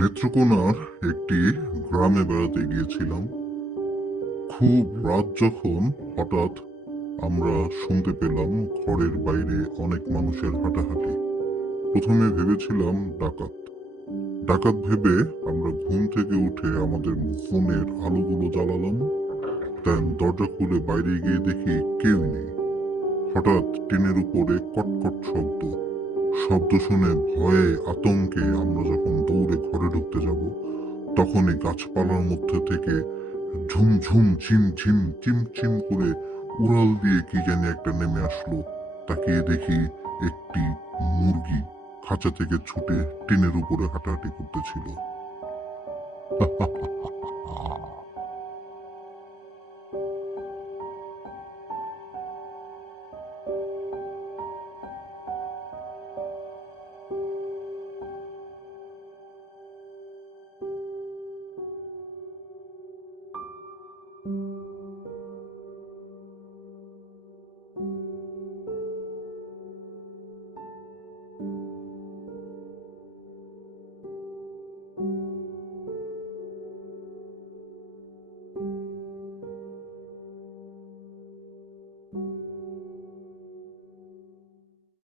নেত্রকোনার একটি গ্রামে বেড়াতে গিয়েছিলাম। খুব রাত যখন হঠাৎ আমরা শুনতে পেলাম ঘরের বাইরে অনেক মানুষের হাঁটাহাঁটি। প্রথমে ভেবেছিলাম ডাকাত। ডাকাত ভেবে আমরা ঘুম থেকে উঠে আমাদের ফোনের আলোগুলো জ্বালালাম। দেন দরজা খুলে বাইরে গিয়ে দেখি কেউ নেই। হঠাৎ টিনের উপরে কটকট শব্দ। শব্দ শুনে ভয়ে আতঙ্কে আমরা যখন দৌড়ে ঘরে ঢুকতে যাব, তখনই গাছপালার মধ্যে থেকে ঝুমঝুম ঝিমঝিম চিমচিম করে উড়াল দিয়ে কি জানি একটা নেমে আসলো। তাকিয়ে দেখি একটি মুরগি খাঁচা থেকে ছুটে টিনের উপরে হাঁটাহাঁটি করতেছিল।